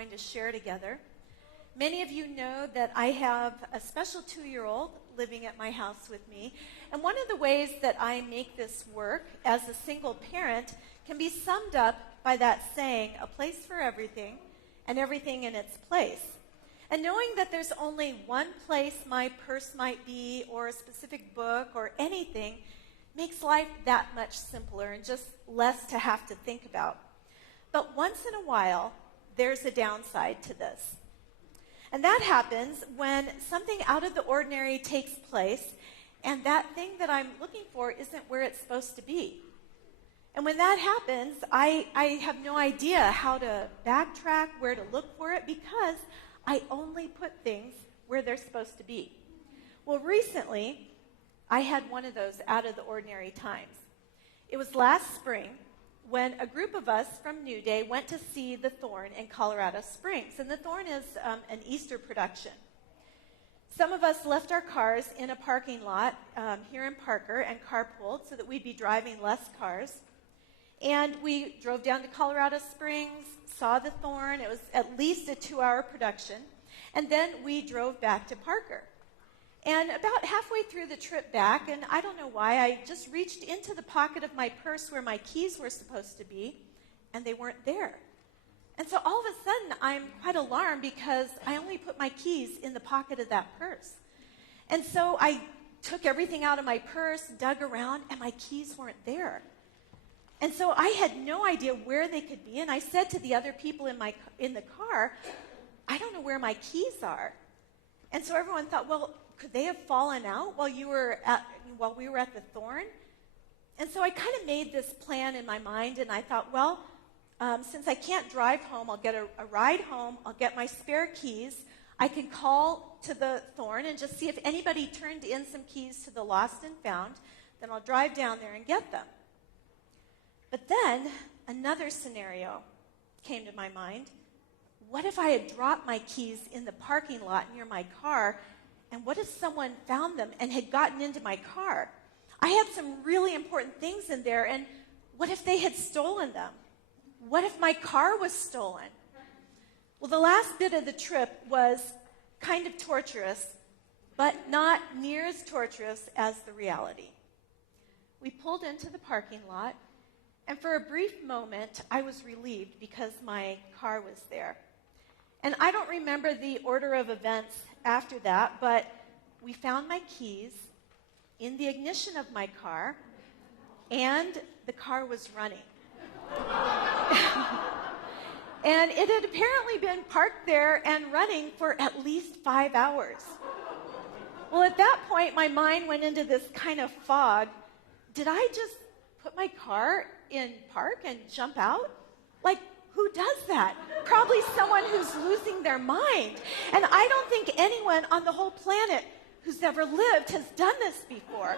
going to share together. Many of you know that I have a special 2-year-old living at my house with me, and one of the ways that I make this work as a single parent can be summed up by that saying, a place for everything and everything in its place. And knowing that there's only one place my purse might be, or a specific book, or anything, makes life that much simpler and just less to have to think about. But once in a while, there's a downside to this. And that happens when something out of the ordinary takes place, and that thing that I'm looking for isn't where it's supposed to be. And when that happens, I have no idea how to backtrack, where to look for it, because I only put things where they're supposed to be. Well, recently, I had one of those out of the ordinary times. It was last spring when a group of us from Newday went to see The Thorn in Colorado Springs. And The Thorn is an Easter production. Some of us left our cars in a parking lot here in Parker and carpooled so that we'd be driving less cars. And we drove down to Colorado Springs, saw The Thorn. It was at least a 2-hour production. And then we drove back to Parker. And about halfway through the trip back, and I don't know why, I just reached into the pocket of my purse where my keys were supposed to be, and they weren't there. And so all of a sudden, I'm quite alarmed because I only put my keys in the pocket of that purse. And so I took everything out of my purse, dug around, and my keys weren't there. And so I had no idea where they could be, and I said to the other people in the car, I don't know where my keys are. And so everyone thought, well, could they have fallen out while we were at the Thorn? And so I kind of made this plan in my mind, and I thought, well, since I can't drive home, I'll get a ride home, I'll get my spare keys, I can call to the Thorn and just see if anybody turned in some keys to the lost and found, then I'll drive down there and get them. But then another scenario came to my mind. What if I had dropped my keys in the parking lot near my car, and what if someone found them and had gotten into my car? I had some really important things in there, and what if they had stolen them? What if my car was stolen? Well, the last bit of the trip was kind of torturous, but not near as torturous as the reality. We pulled into the parking lot, and for a brief moment, I was relieved because my car was there. And I don't remember the order of events after that, but we found my keys in the ignition of my car, and the car was running. And it had apparently been parked there and running for at least 5 hours. Well, at that point, my mind went into this kind of fog. Did I just put my car in park and jump out? Like, who does that? Probably someone who's losing their mind. And I don't think anyone on the whole planet who's ever lived has done this before.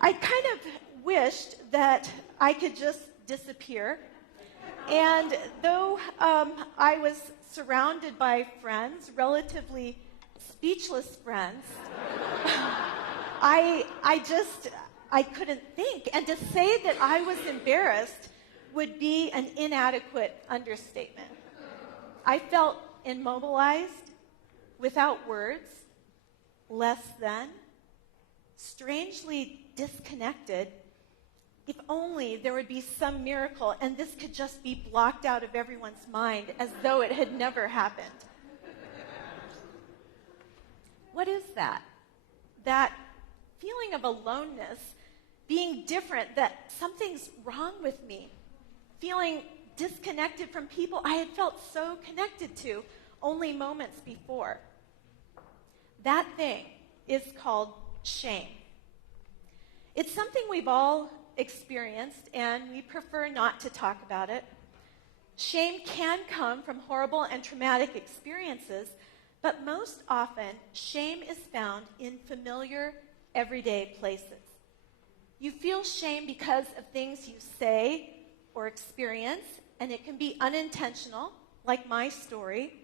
I kind of wished that I could just disappear. And though I was surrounded by friends, relatively speechless friends, I couldn't think. And to say that I was embarrassed would be an inadequate understatement. I felt immobilized, without words, less than, strangely disconnected. If only there would be some miracle and this could just be blocked out of everyone's mind as though it had never happened. What is that? That feeling of aloneness, being different, that something's wrong with me, feeling disconnected from people I had felt so connected to only moments before. That thing is called shame. It's something we've all experienced, and we prefer not to talk about it. Shame can come from horrible and traumatic experiences, but most often, shame is found in familiar, everyday places. You feel shame because of things you say or experience, and it can be unintentional, like my story,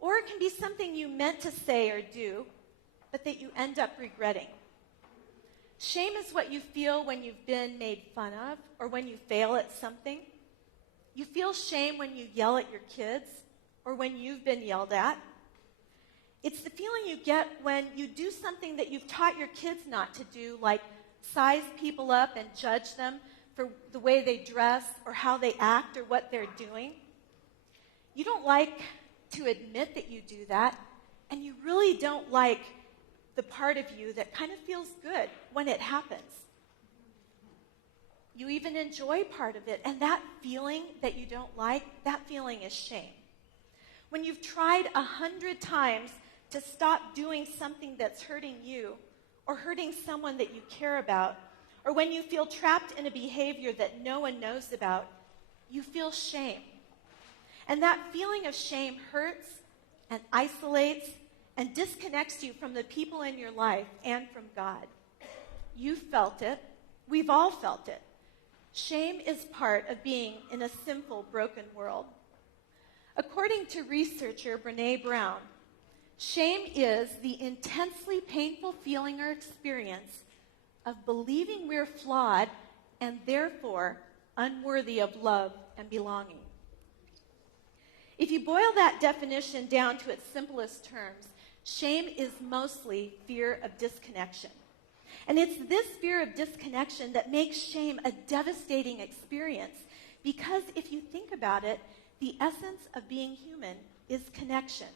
or it can be something you meant to say or do, but that you end up regretting. Shame is what you feel when you've been made fun of or when you fail at something. You feel shame when you yell at your kids or when you've been yelled at. It's the feeling you get when you do something that you've taught your kids not to do, like size people up and judge them for the way they dress or how they act or what they're doing. You don't like to admit that you do that, and you really don't like the part of you that kind of feels good when it happens. You even enjoy part of it, and that feeling that you don't like, that feeling is shame. When you've tried 100 times to stop doing something that's hurting you or hurting someone that you care about, or when you feel trapped in a behavior that no one knows about, you feel shame. And that feeling of shame hurts and isolates and disconnects you from the people in your life and from God. You felt it. We've all felt it. Shame is part of being in a sinful, broken world. According to researcher Brené Brown, shame is the intensely painful feeling or experience of believing we're flawed and therefore unworthy of love and belonging. If you boil that definition down to its simplest terms, shame is mostly fear of disconnection. And it's this fear of disconnection that makes shame a devastating experience, because if you think about it, the essence of being human is connection.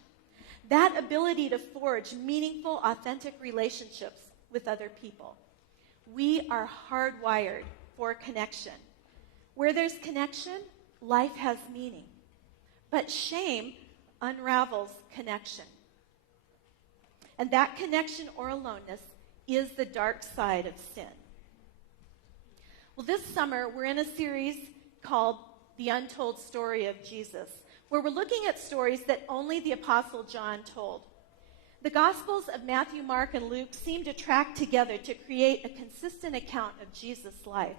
That ability to forge meaningful, authentic relationships with other people. We are hardwired for connection. Where there's connection, life has meaning. But shame unravels connection. And that connection or aloneness is the dark side of sin. Well, this summer, we're in a series called The Untold Story of Jesus, where we're looking at stories that only the Apostle John told. The Gospels of Matthew, Mark, and Luke seem to track together to create a consistent account of Jesus' life.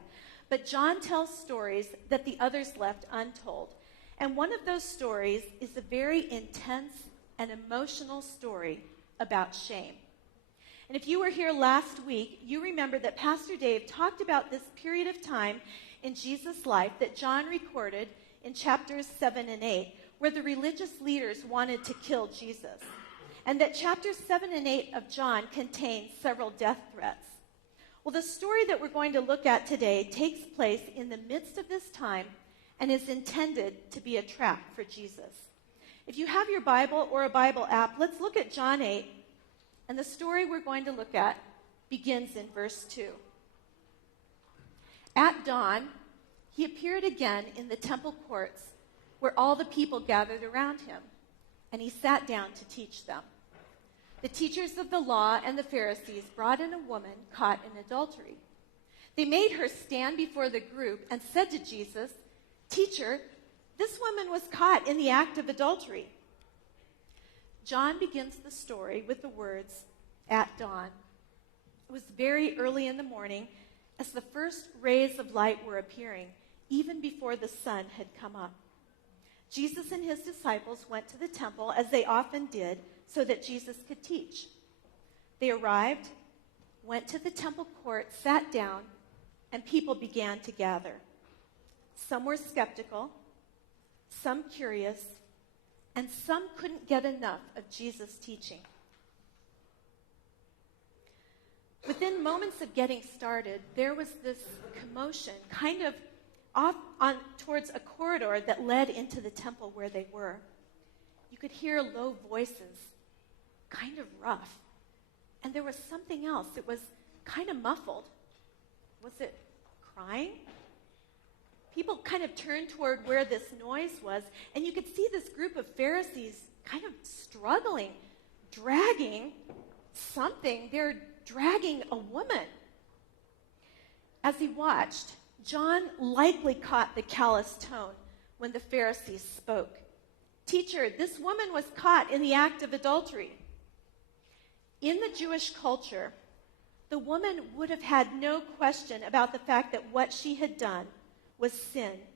But John tells stories that the others left untold. And one of those stories is a very intense and emotional story about shame. And if you were here last week, you remember that Pastor Dave talked about this period of time in Jesus' life that John recorded in chapters 7 and 8, where the religious leaders wanted to kill Jesus. And that chapters 7 and 8 of John contain several death threats. Well, the story that we're going to look at today takes place in the midst of this time and is intended to be a trap for Jesus. If you have your Bible or a Bible app, let's look at John 8, and the story we're going to look at begins in verse 2. At dawn, he appeared again in the temple courts where all the people gathered around him, and he sat down to teach them. The teachers of the law and the Pharisees brought in a woman caught in adultery. They made her stand before the group and said to Jesus, "Teacher, this woman was caught in the act of adultery." John begins the story with the words, "At dawn." It was very early in the morning as the first rays of light were appearing, even before the sun had come up. Jesus and his disciples went to the temple, as they often did, so that Jesus could teach. They arrived, went to the temple court, sat down, and people began to gather. Some were skeptical, some curious, and some couldn't get enough of Jesus' teaching. Within moments of getting started, there was this commotion, kind of off on towards a corridor that led into the temple where they were. You could hear low voices, kind of rough. And there was something else. It was kind of muffled. Was it crying? People kind of turned toward where this noise was, and you could see this group of Pharisees kind of struggling, dragging something. They're dragging a woman. As he watched, John likely caught the callous tone when the Pharisees spoke. "Teacher, this woman was caught in the act of adultery." In the Jewish culture, the woman would have had no question about the fact that what she had done was sin,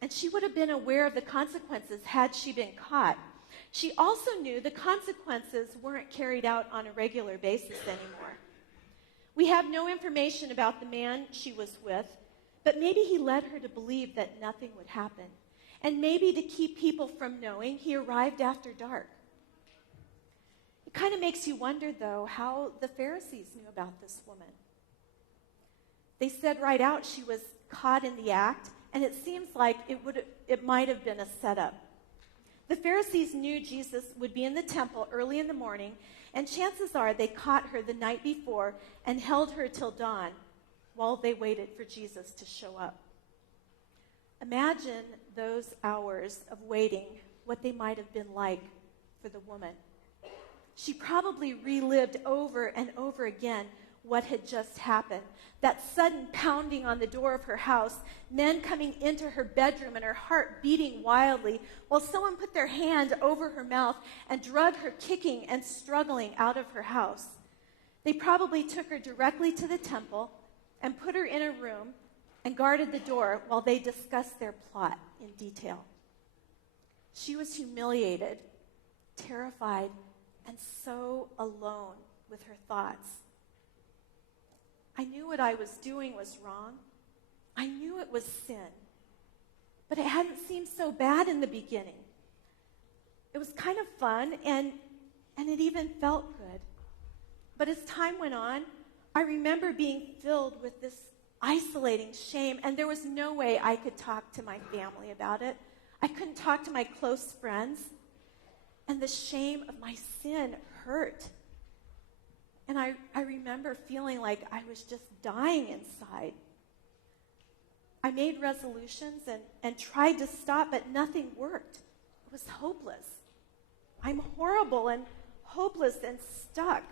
and she would have been aware of the consequences had she been caught. She also knew the consequences weren't carried out on a regular basis anymore. We have no information about the man she was with, but maybe he led her to believe that nothing would happen. And maybe to keep people from knowing, he arrived after dark. It kind of makes you wonder, though, how the Pharisees knew about this woman. They said right out she was caught in the act, and it seems like it might have been a setup. The Pharisees knew Jesus would be in the temple early in the morning, and chances are they caught her the night before and held her till dawn while they waited for Jesus to show up. Imagine those hours of waiting, what they might have been like for the woman. She probably relived over and over again what had just happened. That sudden pounding on the door of her house, men coming into her bedroom and her heart beating wildly, while someone put their hand over her mouth and drug her kicking and struggling out of her house. They probably took her directly to the temple and put her in a room and guarded the door while they discussed their plot in detail. She was humiliated, terrified, and so alone with her thoughts. I knew what I was doing was wrong. I knew it was sin. But it hadn't seemed so bad in the beginning. It was kind of fun, and it even felt good. But as time went on, I remember being filled with this isolating shame, and there was no way I could talk to my family about it. I couldn't talk to my close friends. And the shame of my sin hurt. And I remember feeling like I was just dying inside. I made resolutions and tried to stop, but nothing worked. It was hopeless. I'm horrible and hopeless and stuck.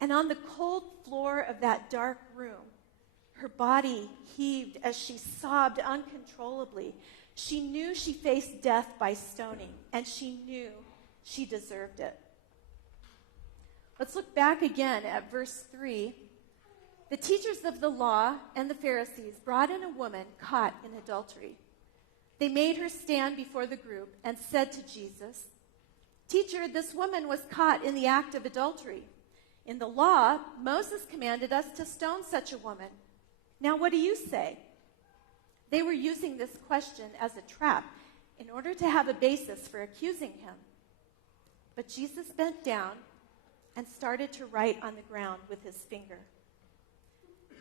And on the cold floor of that dark room, her body heaved as she sobbed uncontrollably. She knew she faced death by stoning, and she knew she deserved it. Let's look back again at verse 3. The teachers of the law and the Pharisees brought in a woman caught in adultery. They made her stand before the group and said to Jesus, "Teacher, this woman was caught in the act of adultery. In the law, Moses commanded us to stone such a woman. Now what do you say?" They were using this question as a trap in order to have a basis for accusing him. But Jesus bent down and started to write on the ground with his finger.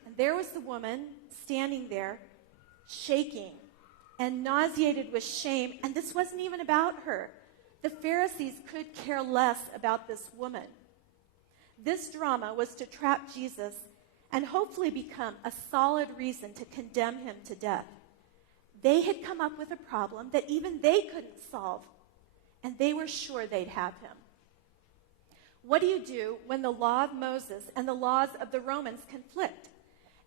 And there was the woman standing there, shaking and nauseated with shame, and this wasn't even about her. The Pharisees could care less about this woman. This drama was to trap Jesus and hopefully become a solid reason to condemn him to death. They had come up with a problem that even they couldn't solve, and they were sure they'd have him. What do you do when the law of Moses and the laws of the Romans conflict?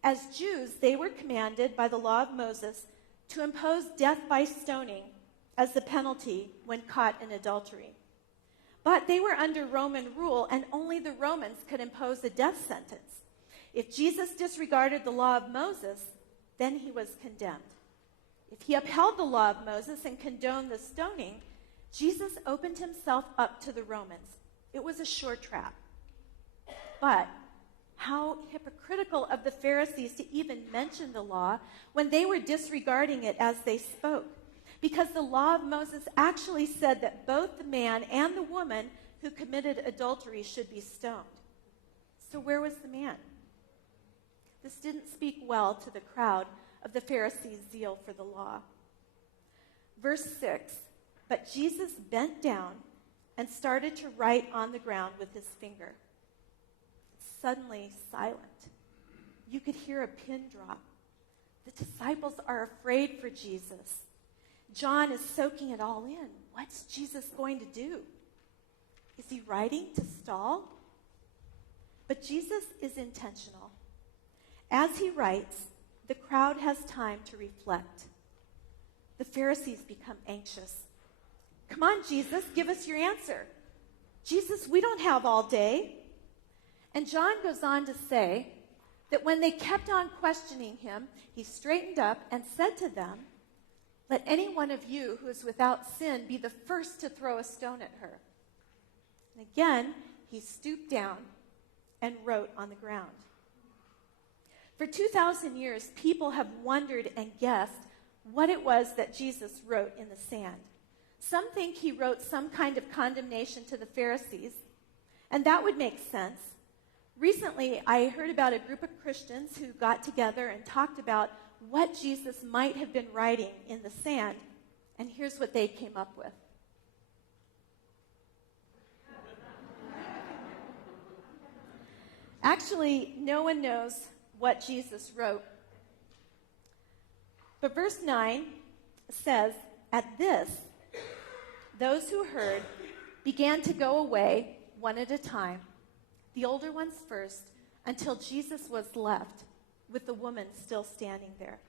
As Jews, they were commanded by the law of Moses to impose death by stoning as the penalty when caught in adultery. But they were under Roman rule, and only the Romans could impose a death sentence. If Jesus disregarded the law of Moses, then he was condemned. If he upheld the law of Moses and condoned the stoning, Jesus opened himself up to the Romans. It was a sure trap. But how hypocritical of the Pharisees to even mention the law when they were disregarding it as they spoke. Because the law of Moses actually said that both the man and the woman who committed adultery should be stoned. So where was the man? This didn't speak well to the crowd of the Pharisees' zeal for the law. Verse 6, but Jesus bent down and started to write on the ground with his finger. Suddenly silent. You could hear a pin drop. The disciples are afraid for Jesus. John is soaking it all in. What's Jesus going to do? Is he writing to stall? But Jesus is intentional. As he writes, the crowd has time to reflect. The Pharisees become anxious. Come on, Jesus, give us your answer. Jesus, we don't have all day. And John goes on to say that when they kept on questioning him, he straightened up and said to them, let any one of you who is without sin be the first to throw a stone at her. And again, he stooped down and wrote on the ground. For 2,000 years, people have wondered and guessed what it was that Jesus wrote in the sand. Some think he wrote some kind of condemnation to the Pharisees, and that would make sense. Recently, I heard about a group of Christians who got together and talked about what Jesus might have been writing in the sand, and here's what they came up with. Actually, no one knows what Jesus wrote. But verse 9 says, "At this, those who heard began to go away one at a time, the older ones first, until Jesus was left with the woman still standing there.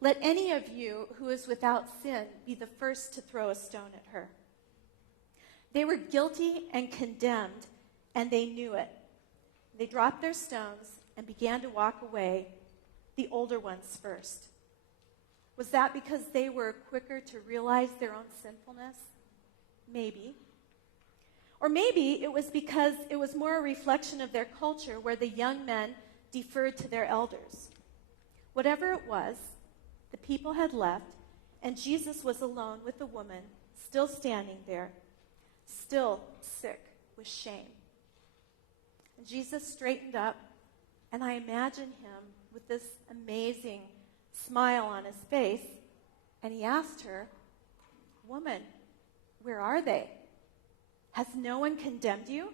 Let any of you who is without sin be the first to throw a stone at her." They were guilty and condemned, and they knew it. They dropped their stones and began to walk away, the older ones first. Was that because they were quicker to realize their own sinfulness? Maybe. Or maybe it was because it was more a reflection of their culture where the young men deferred to their elders. Whatever it was, the people had left, and Jesus was alone with the woman still standing there, still sick with shame. And Jesus straightened up, and I imagine him with this amazing smile on his face, and he asked her, "Woman, where are they? Has no one condemned you?"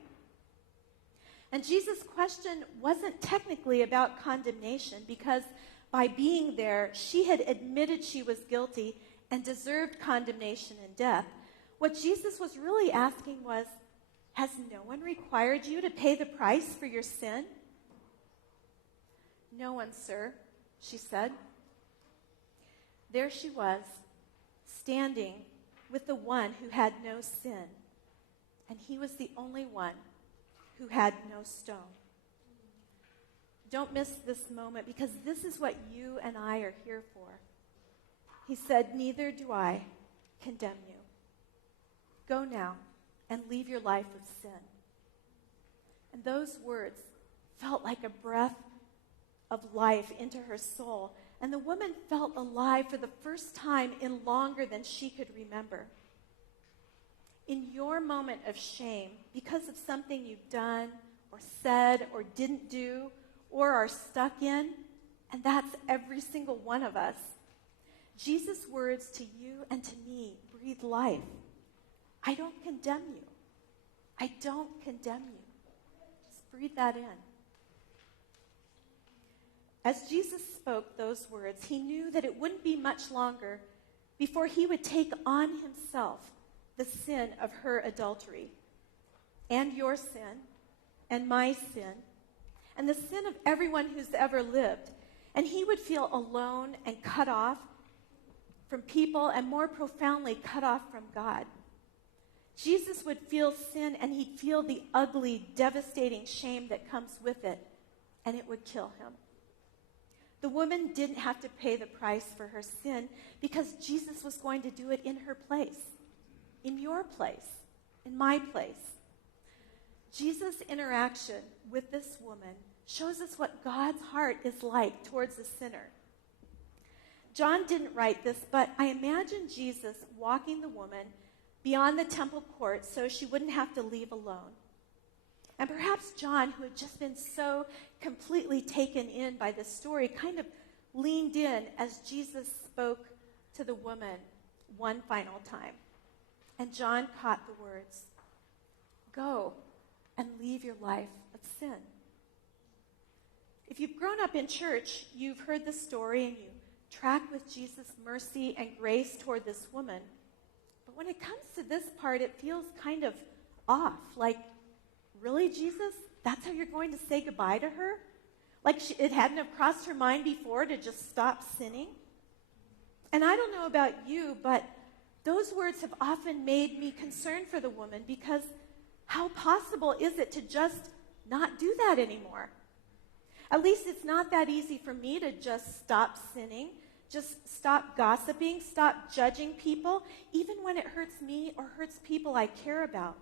And Jesus' question wasn't technically about condemnation, because by being there, she had admitted she was guilty and deserved condemnation and death. What Jesus was really asking was, "Has no one required you to pay the price for your sin?" "No one, sir," she said. There she was, standing with the one who had no sin, and he was the only one who had no stone. Don't miss this moment, because this is what you and I are here for. He said, "Neither do I condemn you. Go now and leave your life of sin." And those words felt like a breath of life into her soul, and the woman felt alive for the first time in longer than she could remember. In your moment of shame, because of something you've done or said or didn't do or are stuck in, and that's every single one of us, Jesus' words to you and to me breathe life. I don't condemn you. I don't condemn you. Just breathe that in. As Jesus spoke those words, he knew that it wouldn't be much longer before he would take on himself the sin of her adultery, and your sin, and my sin, and the sin of everyone who's ever lived. And he would feel alone and cut off from people, and more profoundly cut off from God. Jesus would feel sin, and he'd feel the ugly, devastating shame that comes with it, and it would kill him. The woman didn't have to pay the price for her sin, because Jesus was going to do it in her place, in your place, in my place. Jesus' interaction with this woman shows us what God's heart is like towards a sinner. John didn't write this, but I imagine Jesus walking the woman beyond the temple court so she wouldn't have to leave alone. And perhaps John, who had just been so completely taken in by this story, kind of leaned in as Jesus spoke to the woman one final time. And John caught the words, "Go and leave your life of sin." If you've grown up in church, you've heard the story and you track with Jesus' mercy and grace toward this woman. But when it comes to this part, it feels kind of off. Like, really, Jesus? That's how you're going to say goodbye to her? Like it hadn't have crossed her mind before to just stop sinning? And I don't know about you, but those words have often made me concerned for the woman, because how possible is it to just not do that anymore? At least it's not that easy for me to just stop sinning, just stop gossiping, stop judging people, even when it hurts me or hurts people I care about.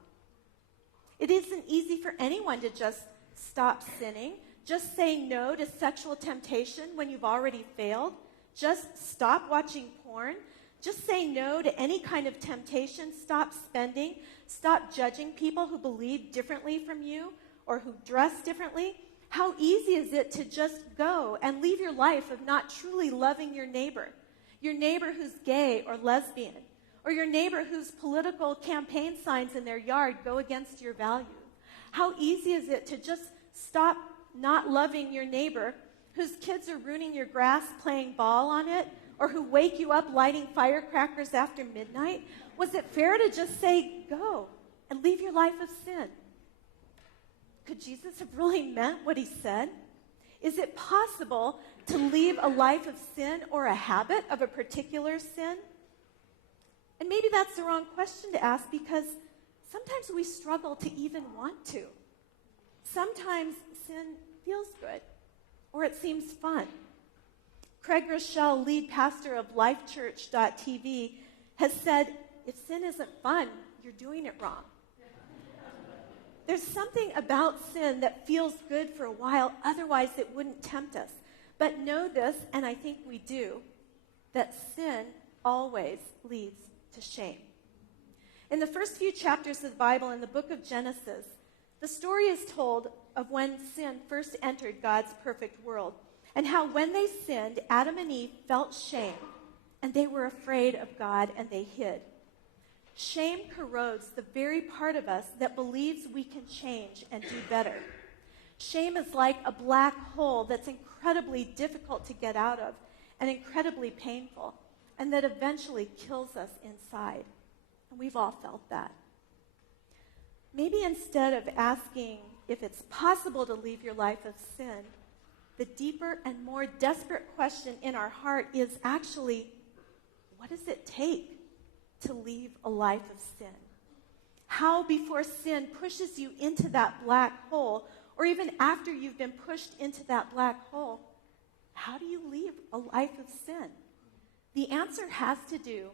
It isn't easy for anyone to just stop sinning, just say no to sexual temptation when you've already failed, Just stop watching porn. Just say no to any kind of temptation. Stop spending. Stop judging people who believe differently from you or who dress differently. How easy is it to just go and leave your life of not truly loving your neighbor who's gay or lesbian, or your neighbor whose political campaign signs in their yard go against your values? How easy is it to just stop not loving your neighbor whose kids are ruining your grass playing ball on it, or who wake you up lighting firecrackers after midnight? Was it fair to just say, go and leave your life of sin? Could Jesus have really meant what he said? Is it possible to leave a life of sin or a habit of a particular sin? And maybe that's the wrong question to ask, because sometimes we struggle to even want to. Sometimes sin feels good, or it seems fun. Craig Rochelle, lead pastor of lifechurch.tv, has said, if sin isn't fun, you're doing it wrong. There's something about sin that feels good for a while, otherwise it wouldn't tempt us. But know this, and I think we do, that sin always leads to shame. In the first few chapters of the Bible, in the book of Genesis, the story is told of when sin first entered God's perfect world, and how when they sinned, Adam and Eve felt shame, and they were afraid of God, and they hid. Shame corrodes the very part of us that believes we can change and do better. Shame is like a black hole that's incredibly difficult to get out of and incredibly painful, and that eventually kills us inside. And we've all felt that. Maybe instead of asking if it's possible to leave your life of sin, the deeper and more desperate question in our heart is actually, what does it take to leave a life of sin? How, before sin pushes you into that black hole, or even after you've been pushed into that black hole, how do you leave a life of sin? The answer has to do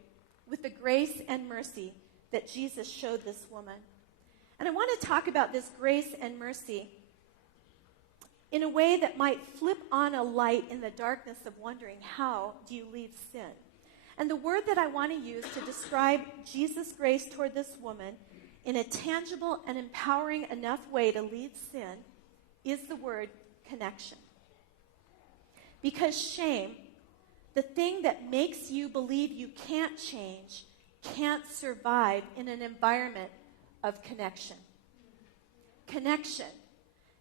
with the grace and mercy that Jesus showed this woman. And I want to talk about this grace and mercy in a way that might flip on a light in the darkness of wondering, how do you leave sin? And the word that I want to use to describe Jesus' grace toward this woman in a tangible and empowering enough way to leave sin is the word connection. Because shame, the thing that makes you believe you can't change, can't survive in an environment of connection. Connection,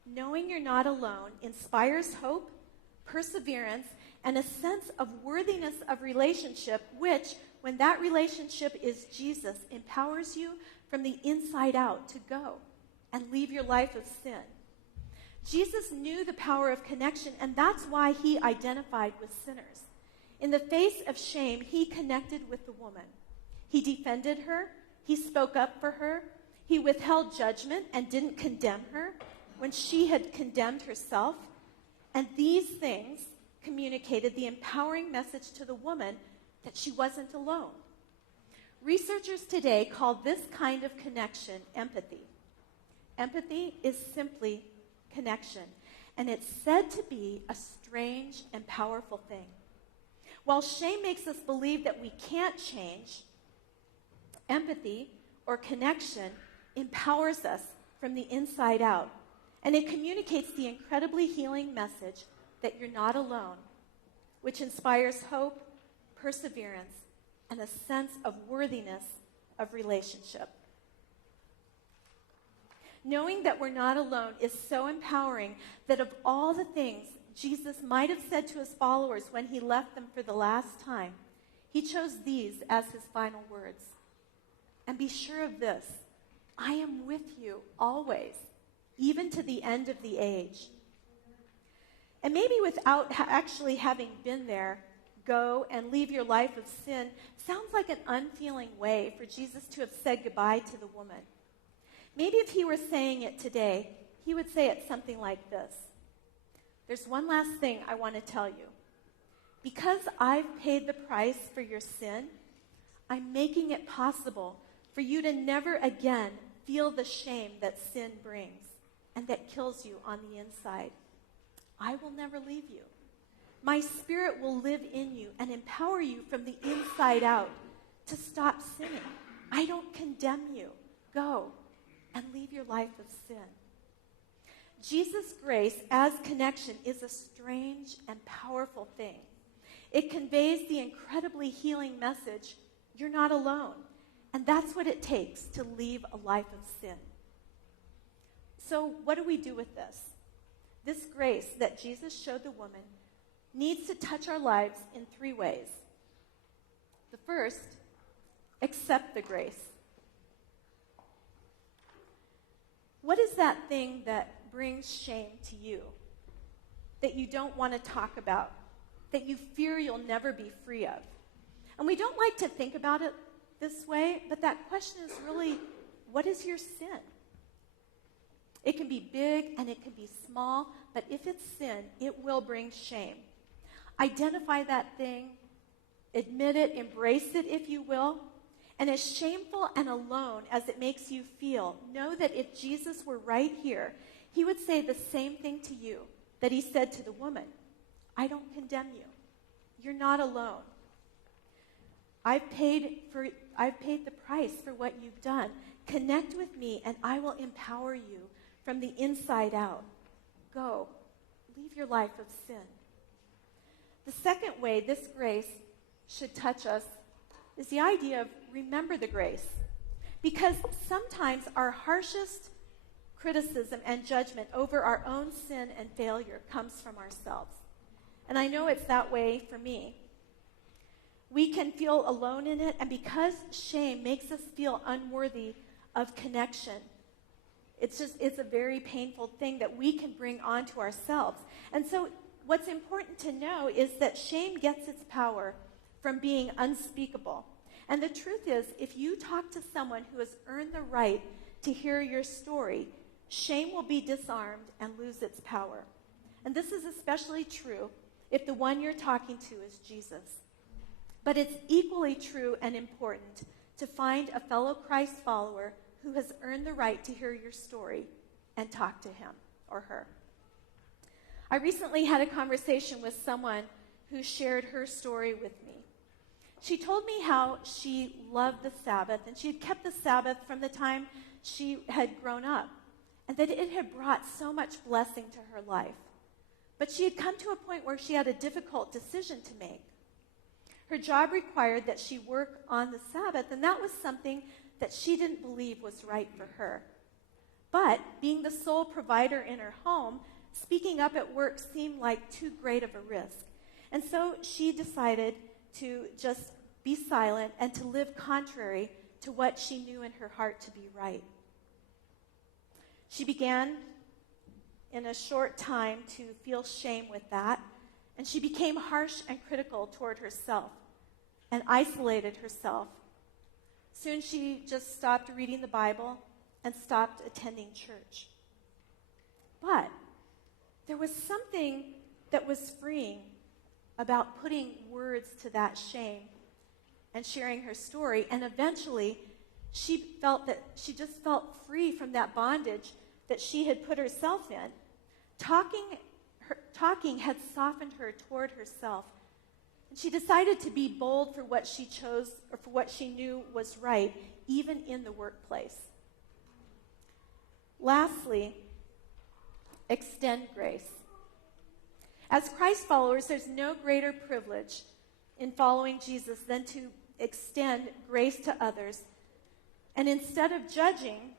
knowing you're not alone, inspires hope, perseverance, and a sense of worthiness of relationship, which, when that relationship is Jesus, empowers you from the inside out to go and leave your life of sin. Jesus knew the power of connection, and that's why he identified with sinners. In the face of shame, he connected with the woman. He defended her. He spoke up for her. He withheld judgment and didn't condemn her when she had condemned herself. And these things communicated the empowering message to the woman that she wasn't alone. Researchers today call this kind of connection empathy. Empathy is simply connection, and it's said to be a strange and powerful thing. While shame makes us believe that we can't change, empathy or connection empowers us from the inside out, and it communicates the incredibly healing message that you're not alone, which inspires hope, perseverance, and a sense of worthiness of relationship. Knowing that we're not alone is so empowering that of all the things Jesus might have said to his followers when he left them for the last time, he chose these as his final words. And be sure of this, I am with you always, even to the end of the age. And maybe without actually having been there, go and leave your life of sin sounds like an unfeeling way for Jesus to have said goodbye to the woman. Maybe if he were saying it today, he would say it something like this. There's one last thing I want to tell you. Because I've paid the price for your sin, I'm making it possible for you to never again feel the shame that sin brings and that kills you on the inside. I will never leave you. My Spirit will live in you and empower you from the inside out to stop sinning. I don't condemn you. Go and leave your life of sin. Jesus' grace as connection is a strange and powerful thing. It conveys the incredibly healing message, you're not alone. And that's what it takes to leave a life of sin. So what do we do with this? This grace that Jesus showed the woman needs to touch our lives in 3 ways. The first, accept the grace. What is that thing that brings shame to you, that you don't want to talk about, that you fear you'll never be free of? And we don't like to think about it this way, but that question is really, what is your sin? It can be big and it can be small, but if it's sin, it will bring shame. Identify that thing, admit it, embrace it if you will, and as shameful and alone as it makes you feel, know that if Jesus were right here, he would say the same thing to you that he said to the woman. I don't condemn you. You're not alone. I've paid the price for what you've done. Connect with me and I will empower you from the inside out. Go. Leave your life of sin. The second way this grace should touch us is the idea of remember the grace. Because sometimes our harshest criticism and judgment over our own sin and failure comes from ourselves. And I know it's that way for me. We can feel alone in it, and because shame makes us feel unworthy of connection, it's a very painful thing that we can bring onto ourselves. And so what's important to know is that shame gets its power from being unspeakable. And the truth is, if you talk to someone who has earned the right to hear your story, shame will be disarmed and lose its power. And this is especially true if the one you're talking to is Jesus. But it's equally true and important to find a fellow Christ follower who has earned the right to hear your story and talk to him or her. I recently had a conversation with someone who shared her story with me. She told me how she loved the Sabbath, and she had kept the Sabbath from the time she had grown up, and that it had brought so much blessing to her life. But she had come to a point where she had a difficult decision to make. Her job required that she work on the Sabbath, and that was something that she didn't believe was right for her. But being the sole provider in her home, speaking up at work seemed like too great of a risk. And so she decided to just be silent and to live contrary to what she knew in her heart to be right. She began in a short time to feel shame with that, and she became harsh and critical toward herself and isolated herself. Soon she just stopped reading the Bible and stopped attending church. But there was something that was freeing about putting words to that shame and sharing her story, and eventually she just felt free from that bondage that she had put herself in. Talking had softened her toward herself, and she decided to be bold for what she chose or for what she knew was right, even in the workplace. Lastly, extend grace. As Christ followers, there's no greater privilege in following Jesus than to extend grace to others. And instead of judging,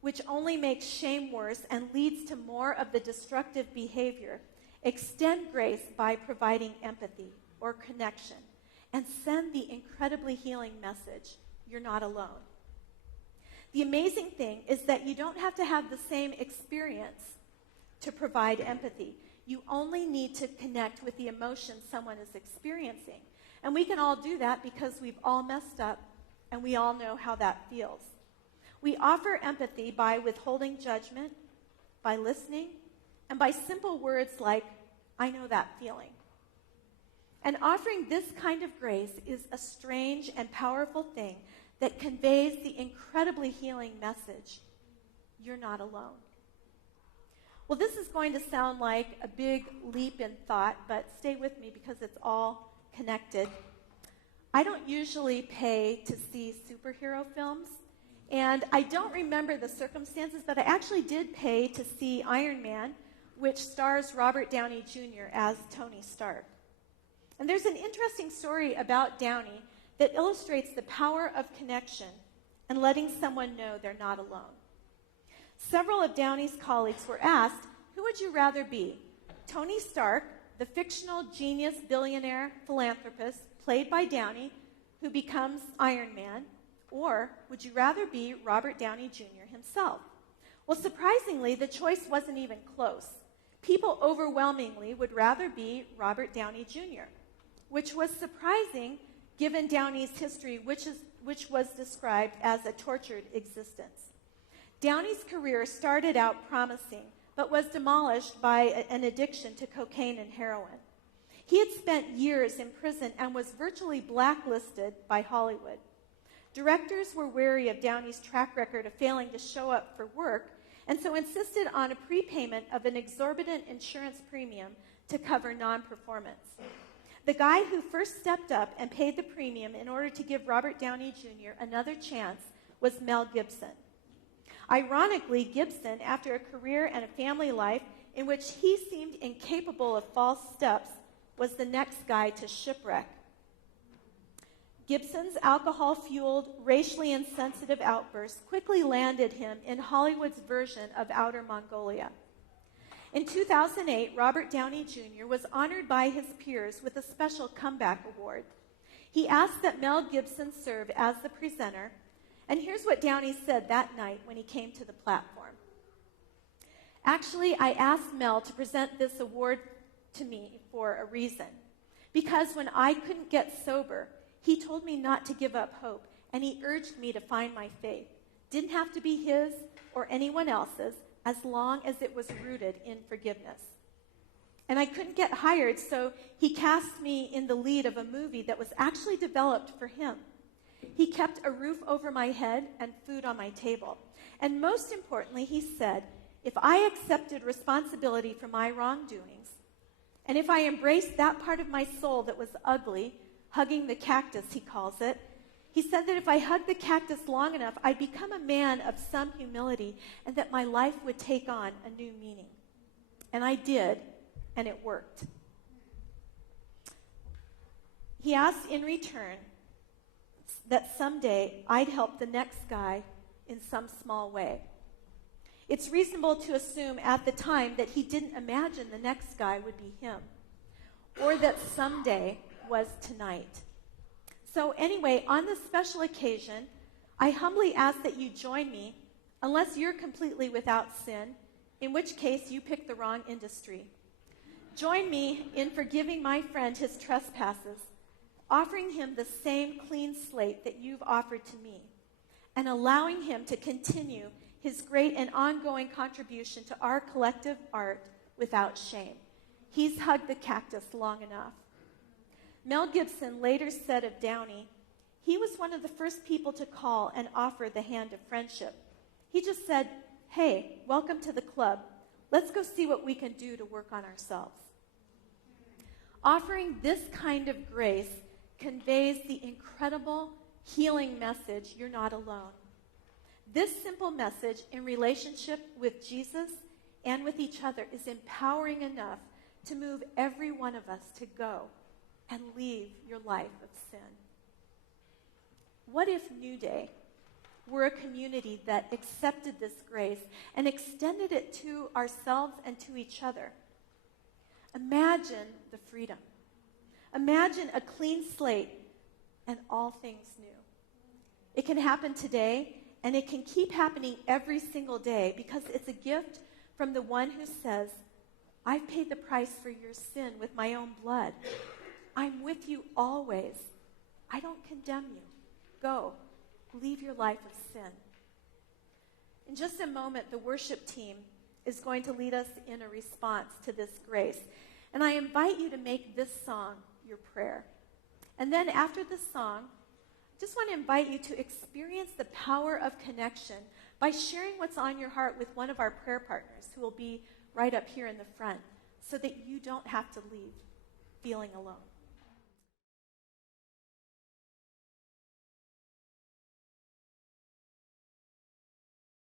which only makes shame worse and leads to more of the destructive behavior, extend grace by providing empathy or connection and send the incredibly healing message, you're not alone. The amazing thing is that you don't have to have the same experience to provide empathy. You only need to connect with the emotion someone is experiencing. And we can all do that because we've all messed up and we all know how that feels. We offer empathy by withholding judgment, by listening, and by simple words like, I know that feeling. And offering this kind of grace is a strange and powerful thing that conveys the incredibly healing message, you're not alone. Well, this is going to sound like a big leap in thought, but stay with me because it's all connected. I don't usually pay to see superhero films, and I don't remember the circumstances, but I actually did pay to see Iron Man, which stars Robert Downey Jr. as Tony Stark. And there's an interesting story about Downey that illustrates the power of connection and letting someone know they're not alone. Several of Downey's colleagues were asked, who would you rather be? Tony Stark, the fictional genius billionaire philanthropist played by Downey, who becomes Iron Man, or would you rather be Robert Downey Jr. himself? Well, surprisingly, the choice wasn't even close. People overwhelmingly would rather be Robert Downey Jr., which was surprising given Downey's history, which was described as a tortured existence. Downey's career started out promising, but was demolished by an addiction to cocaine and heroin. He had spent years in prison and was virtually blacklisted by Hollywood. Directors were wary of Downey's track record of failing to show up for work, and so insisted on a prepayment of an exorbitant insurance premium to cover non-performance. The guy who first stepped up and paid the premium in order to give Robert Downey Jr. another chance was Mel Gibson. Ironically, Gibson, after a career and a family life in which he seemed incapable of false steps, was the next guy to shipwreck. Gibson's alcohol-fueled, racially insensitive outbursts quickly landed him in Hollywood's version of Outer Mongolia. In 2008, Robert Downey Jr. was honored by his peers with a special comeback award. He asked that Mel Gibson serve as the presenter, and here's what Downey said that night when he came to the platform. Actually, I asked Mel to present this award to me for a reason. Because when I couldn't get sober, he told me not to give up hope, and he urged me to find my faith. Didn't have to be his or anyone else's, as long as it was rooted in forgiveness. And I couldn't get hired, so he cast me in the lead of a movie that was actually developed for him. He kept a roof over my head and food on my table. And most importantly, he said, if I accepted responsibility for my wrongdoings, and if I embraced that part of my soul that was ugly, hugging the cactus, he calls it, he said that if I hugged the cactus long enough, I'd become a man of some humility, and that my life would take on a new meaning. And I did, and it worked. He asked in return that someday I'd help the next guy in some small way. It's reasonable to assume at the time that he didn't imagine the next guy would be him, or that someday was tonight. So anyway, on this special occasion, I humbly ask that you join me, unless you're completely without sin, in which case you picked the wrong industry. Join me in forgiving my friend his trespasses, offering him the same clean slate that you've offered to me, and allowing him to continue his great and ongoing contribution to our collective art without shame. He's hugged the cactus long enough. Mel Gibson later said of Downey, he was one of the first people to call and offer the hand of friendship. He just said, hey, welcome to the club. Let's go see what we can do to work on ourselves. Offering this kind of grace conveys the incredible healing message, you're not alone. This simple message in relationship with Jesus and with each other is empowering enough to move every one of us to go and leave your life of sin. What if Newday were a community that accepted this grace and extended it to ourselves and to each other? Imagine the freedom. Imagine a clean slate and all things new. It can happen today, and it can keep happening every single day because it's a gift from the one who says, I've paid the price for your sin with my own blood. I'm with you always. I don't condemn you. Go, leave your life of sin. In just a moment, the worship team is going to lead us in a response to this grace. And I invite you to make this song your prayer. And then after the song, I just want to invite you to experience the power of connection by sharing what's on your heart with one of our prayer partners who will be right up here in the front so that you don't have to leave feeling alone.